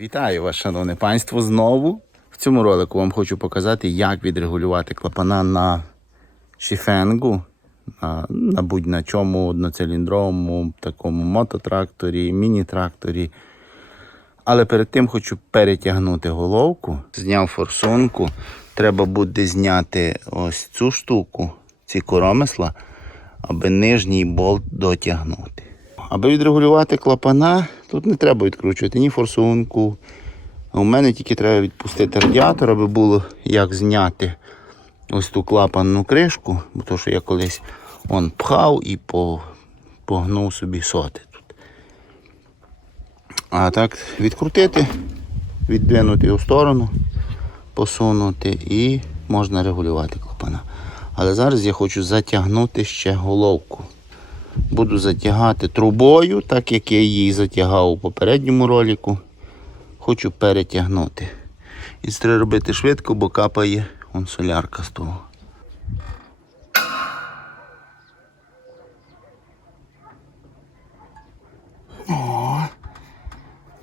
Вітаю вас, шановне панство, знову. В цьому ролику вам хочу показати, як відрегулювати клапана на шіфенгу, на, на будь-на чому одноциліндровому такому мототракторі, міні-тракторі. Але перед тим хочу перетягнути головку. Зняв форсунку. Треба буде зняти ось цю штуку, ці коромисла, аби нижній болт дотягнути. Аби відрегулювати клапана, тут не треба відкручувати ні форсунку. У мене тільки треба відпустити радіатор, аби було як зняти ось ту клапанну кришку, бо то, що я колись он пхав і по- погнув собі соти тут. А так відкрутити, віддвинути у сторону, посунути і можна регулювати клапана. Але зараз я хочу затягнути ще головку. Буду затягати трубою, так як я її затягав у попередньому ролику. Хочу перетягнути. І це треба робити швидко, бо капає он солярка з того. О,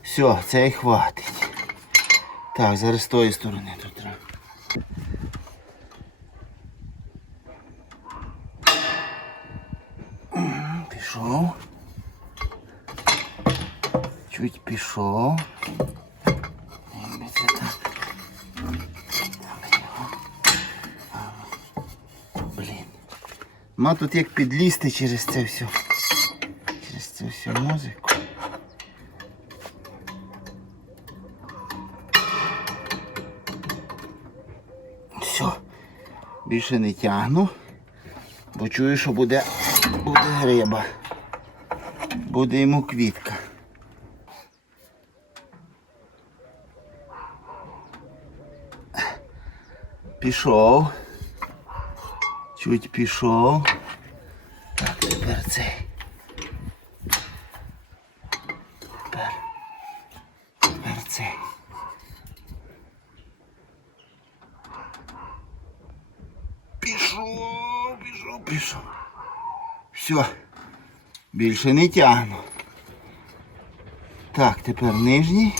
все, це і хватить. Так, зараз з тої сторони тут треба. Пішов. Чуть пішов. Так. Блін. Ма тут як підлізти через це все. Через це всю музику. Все. Більше не тягну. Бо чую, що буде, буде гриба. Буде йому квітка. Пішов. Чуть пішов. Так, тепер цей. Тепер. Тепер цей. Пішов, пішов, пішов. Все. Більше не тягну. Так, тепер нижній.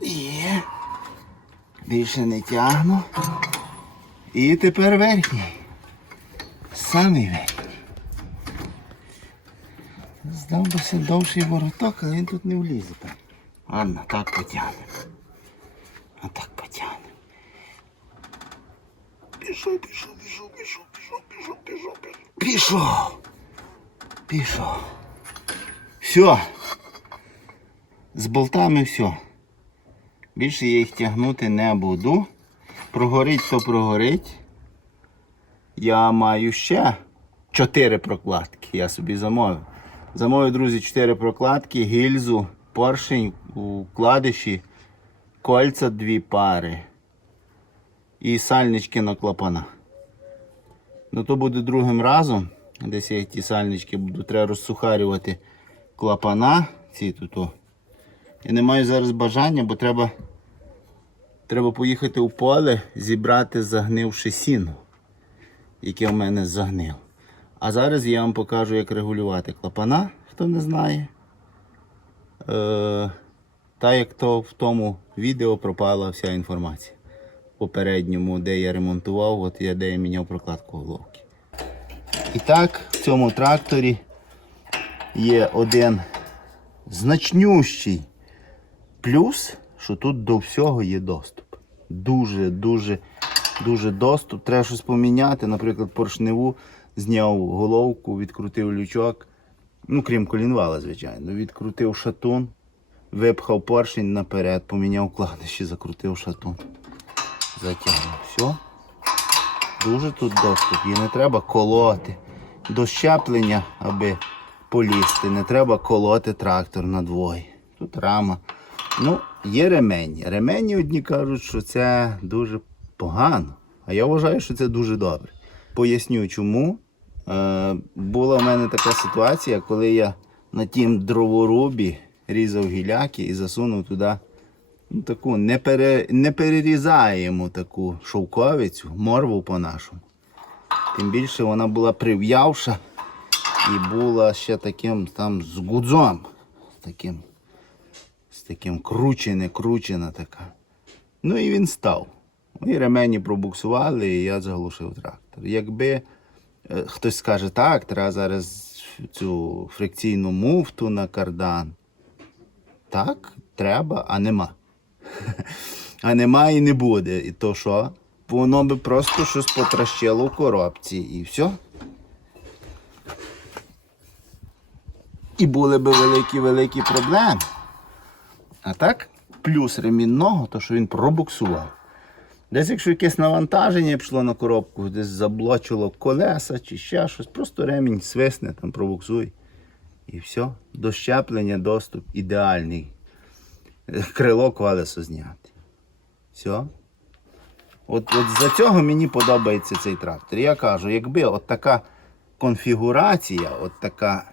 Є. Більше не тягну. І тепер верхній. Самий верхній. Здав довший вороток, але він тут не влізе. так. Ладно, так потягнемо. А так потягнемо. Пішов, пішов, пішов, пішов, пішов, пішов, пішов, пішов. Пішов. Пішов. Все. З болтами все. Більше я їх тягнути не буду. Прогорить, то прогорить. Я маю ще 4 прокладки. Я собі замовив. Замовив, друзі, 4 прокладки, гільзу, поршень вкладиші, кольця дві пари і сальнички на клапана. Ну то буде другим разом. Десь я ті сальнички буду треба розсухарювати клапана. Ці тут. Я не маю зараз бажання, бо треба, треба поїхати у поле, зібрати загнивши сіно, яке в мене загнило. А зараз я вам покажу, як регулювати клапана, хто не знає. Е, та як то в тому відео пропала вся інформація. Попередньому, де я ремонтував, от я де я міняв прокладку головки. І так, в цьому тракторі є один значнющий плюс, що тут до всього є доступ. Дуже, дуже, дуже доступ. Треба щось поміняти. Наприклад, поршневу зняв головку, відкрутив лючок. Ну, крім колінвала, звичайно. Відкрутив шатун, випхав поршень наперед, поміняв вкладиші, закрутив шатун. Затягнув. Все. Дуже тут доступ. Її не треба колоти. До щеплення, аби полізти, не треба колоти трактор на двоє. Тут рама. Ну, є ремені. Ремені одні кажуть, що це дуже погано. А я вважаю, що це дуже добре. Поясню чому. Е, була в мене така ситуація, коли я на тім дроворубі різав гіляки і засунув туди ну, таку не, пере, не перерізаємо таку шовковицю, морву по-нашому. Тим більше вона була прив'явша і була ще таким там з гудзом. З таким, з таким кручене, кручена така. Ну і він став. І ремені пробуксували, і я заглушив трактор. Якби хтось скаже, так, треба зараз цю фрикційну муфту на кардан. Так, треба, а нема. А нема і не буде. І то що? Воно би просто щось потращило в коробці і все. І були би великі-великі проблеми. А так, плюс ремінного, то що він пробуксував. Десь якщо якесь навантаження пішло на коробку, десь заблочило колеса чи ще щось, просто ремінь свисне, там пробуксуй. І все. До щеплення доступ ідеальний. Крило колесо зняти. Все. От, от за цього мені подобається цей трактор. Я кажу, якби от така конфігурація, от така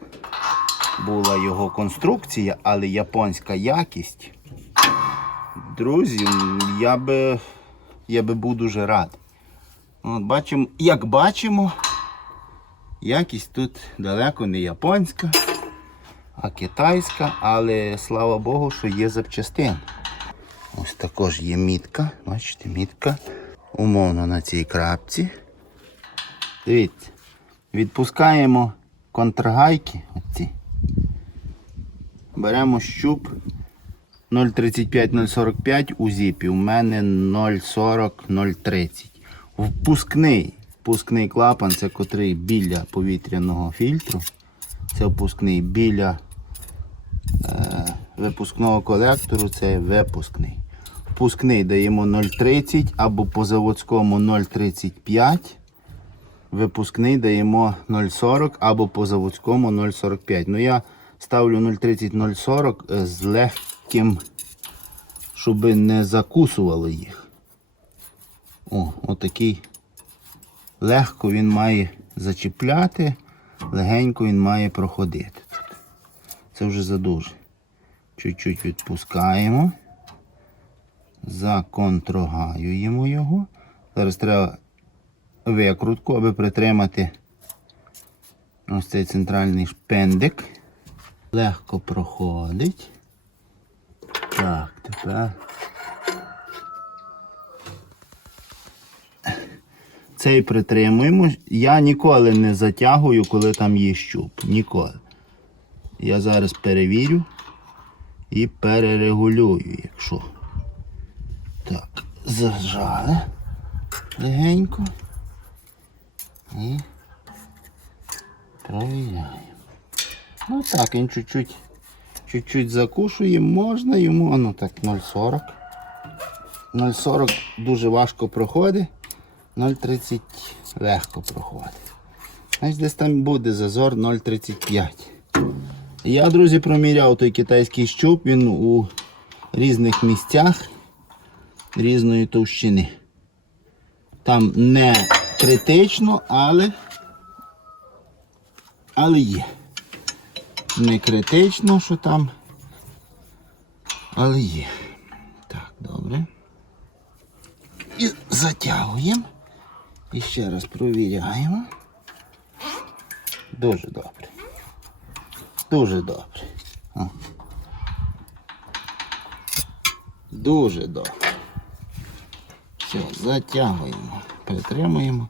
була його конструкція, але японська якість, друзі, я би, я би був дуже радий. От бачимо, як бачимо, якість тут далеко не японська, а китайська, але слава Богу, що є запчастин. Ось також є мітка, бачите, мітка. Умовно на цій крапці. Дивіться, відпускаємо контргайки. Оці. Беремо щуп 0,35-0,45 у зіпі. У мене 0,40-0,30. Впускний. Впускний клапан, це котрий біля повітряного фільтру. Це впускний біля е, випускного колектору, це випускний. Впускний даємо 0,30 або по заводському 0,35. Випускний даємо 0,40 або по заводському 0,45. Ну я ставлю 0,30-0,40 е, з легким, щоб не закусувало їх. О, отакий. Легко він має зачіпляти, легенько він має проходити тут. Це вже задуже. Чуть-чуть відпускаємо. Законтрогаюємо його. Зараз треба викрутку, аби притримати ось цей центральний шпендик. Легко проходить. Так, тепер. Цей притримуємо. Я ніколи не затягую, коли там є щуп. Ніколи. Я зараз перевірю і перерегулюю, якщо. Так, зажали легенько. І провіряємо. Ну так, він чуть-чуть чуть-чуть закушує, можна йому, ну так, 0,40. 0,40 дуже важко проходить, 0,30 легко проходить. Значить, десь там буде зазор 0,35. Я, друзі, проміряв той китайський щуп, він у різних місцях різної товщини. Там не критично, але, але є. Не критично, що там, але є. Так, добре. І затягуємо. І ще раз провіряємо. Дуже добре. Дуже добре. Дуже добре. Все, затягуємо, притримуємо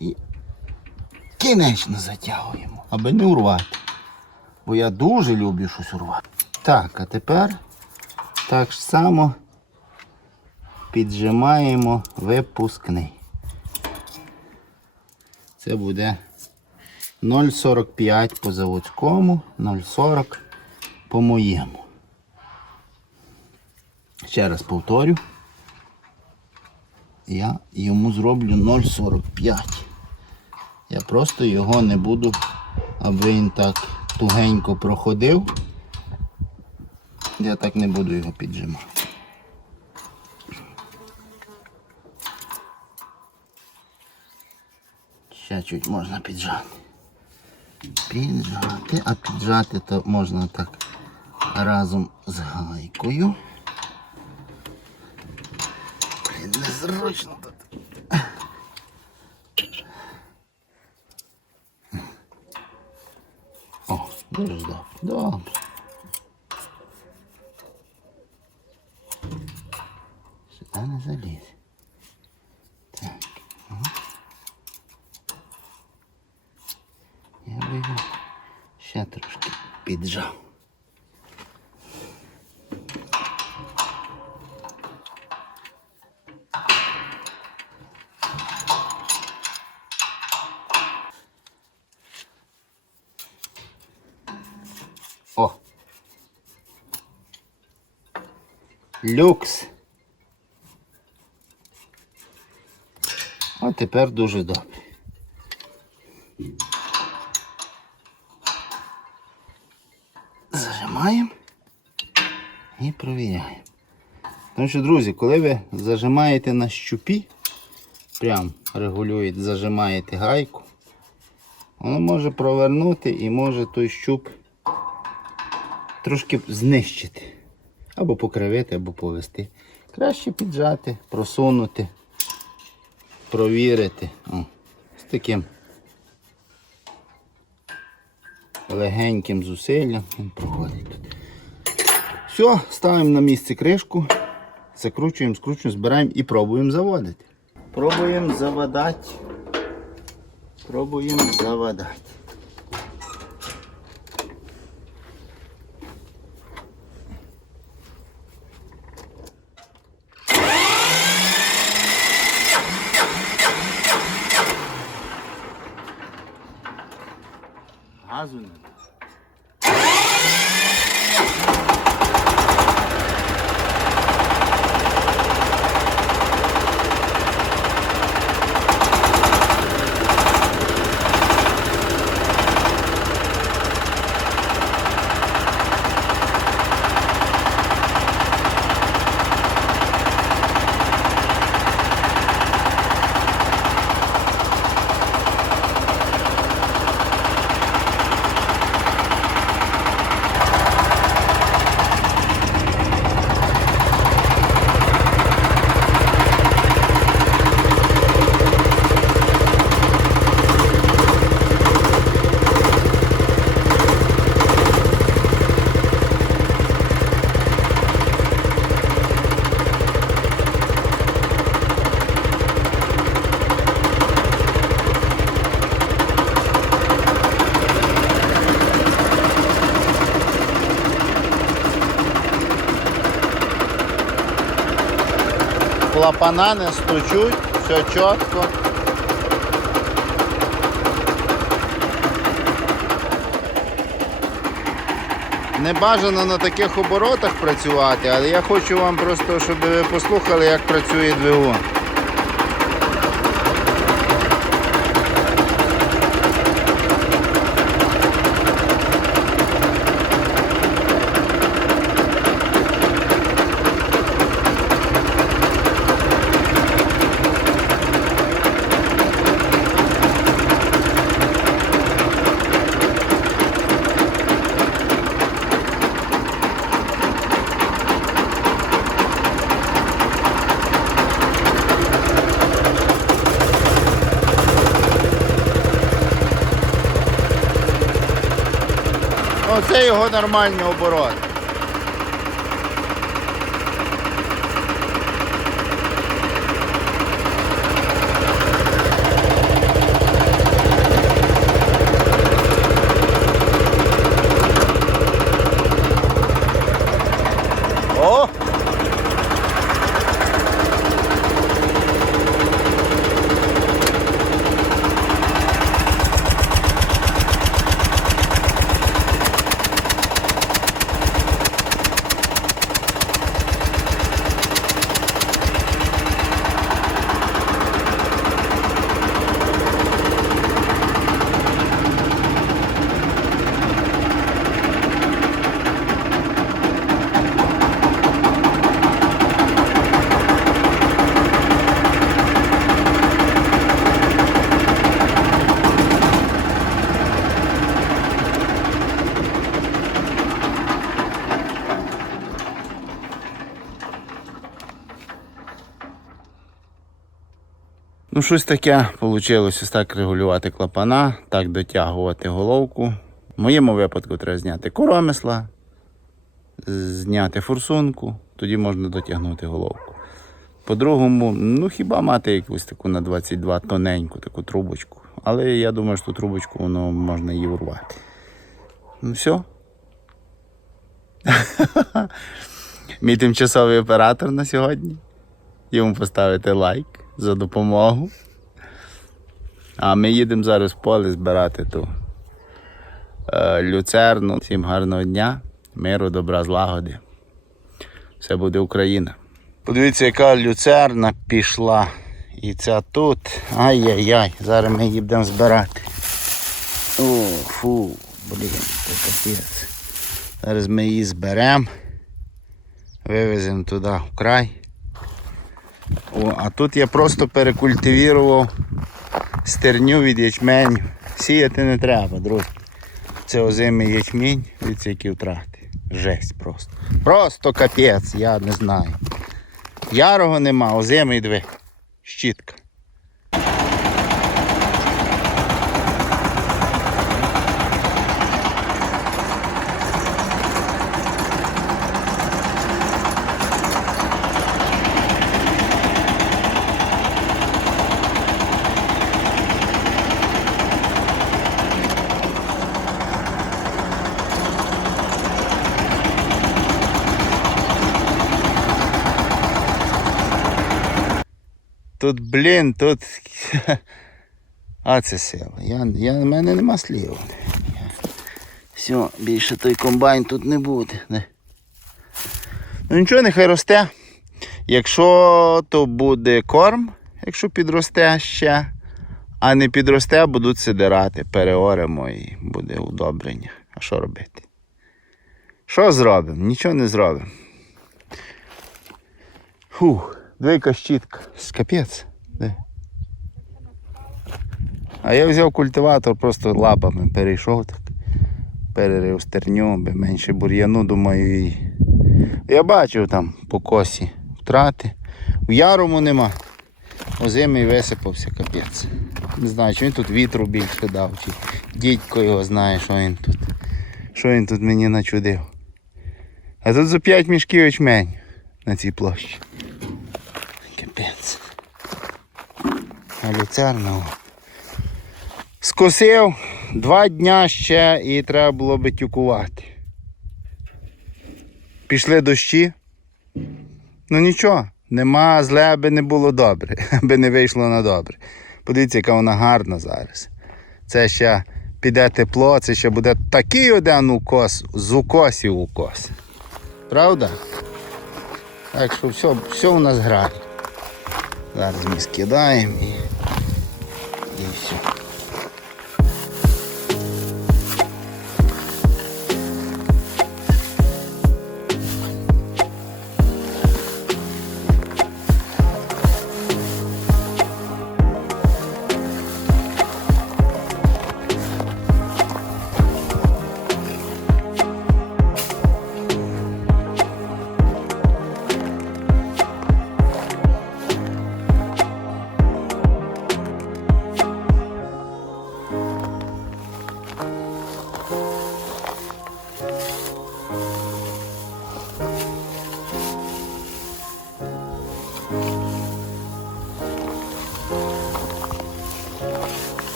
і кінечно затягуємо, аби не урвати. Бо я дуже люблю щось урвати. Так, а тепер так само піджимаємо випускний. Це буде 0,45 по заводському, 0,40 по моєму. Ще раз повторю. Я йому зроблю 0,45. Я просто його не буду, аби він так тугенько проходив. Я так не буду його піджимати. Ще чуть можна піджати. Піджати, а піджати то можна так разом з гайкою. незручно тут. О, дуже добре. Добре. Сюди не заліз. Так. Ага. Я би його ще трошки піджав. Люкс. А тепер дуже добре. Зажимаємо і провіряємо. Тому що, друзі, коли ви зажимаєте на щупі, прям регулюєте, зажимаєте гайку, воно може провернути і може той щуп трошки знищити. Або покривити, або повести. Краще піджати, просунути, провірити. О, з таким легеньким зусиллям він проходить тут. Все, ставимо на місце кришку, закручуємо, скручуємо, збираємо і пробуємо заводити. Пробуємо заводати. Пробуємо заводати. Клапана не стучуть, все чітко. Не бажано на таких оборотах працювати, але я хочу вам просто, щоб ви послухали, як працює двигун. Оце його нормальний оборот. Щось таке вийшло ось так регулювати клапана, так дотягувати головку. В моєму випадку треба зняти коромисла, зняти форсунку, тоді можна дотягнути головку. По-другому, ну хіба мати якусь таку на 22 тоненьку таку трубочку. Але я думаю, що трубочку воно можна її урвати. Ну все. Мій тимчасовий оператор на сьогодні. Йому поставити лайк за допомогу. А ми їдемо зараз в поле збирати ту е, люцерну. Всім гарного дня, миру, добра, злагоди. Все буде Україна. Подивіться, яка люцерна пішла. І ця тут. Ай-яй-яй, зараз ми її будемо збирати. О, фу, блін, це капець. Зараз ми її зберемо, вивеземо туди в край. О, а тут я просто перекультивірував стерню від ячменю. Сіяти не треба, друзі. Це озимий ячмінь, від цієї втрати. Жесть просто. Просто капець, я не знаю. Ярого нема, озимий дві. Щітка. Тут, блін, тут. А це сила. Я, я, в мене нема слів. Все, більше той комбайн тут не буде. Не. Ну нічого, нехай росте. Якщо то буде корм, якщо підросте ще, а не підросте, будуть сидирати, переоремо і буде удобрення. А що робити? Що зробимо? Нічого не зробимо. Фух, двійка щітка. Капець. Де? А я взяв культиватор, просто лапами перейшов так. Перерив стерню, менше бур'яну, думаю. І... Я бачив там по косі втрати. В ярому нема. Озимий висипався капець. Не знаю, чи він тут вітру більше дав, чи дідько його знає, що він тут. Що він тут мені начудив. А тут за 5 мішків ячмень на цій площі. Капець. А люцерного. Скосив два дня ще і треба було би тюкувати. Пішли дощі. Ну нічого, нема зле, аби не було добре, аби не вийшло на добре. Подивіться, яка вона гарна зараз. Це ще піде тепло, це ще буде такий один укос, з укосів укос. Правда? Так що все, все у нас грає. Зараз ми скидаємо і, і все.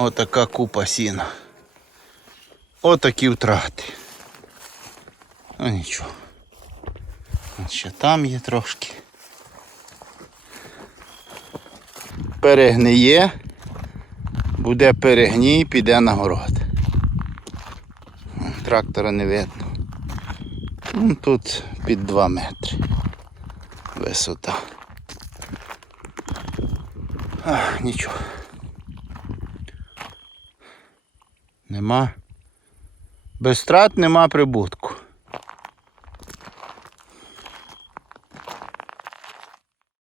Отака купа сіна. Отакі втрати. Ну нічого. Ще там є трошки. Перегниє, буде перегній, піде на город. Трактора не видно. Ну, Тут під 2 метри висота. А, нічого. Нема. Без страт нема прибутку.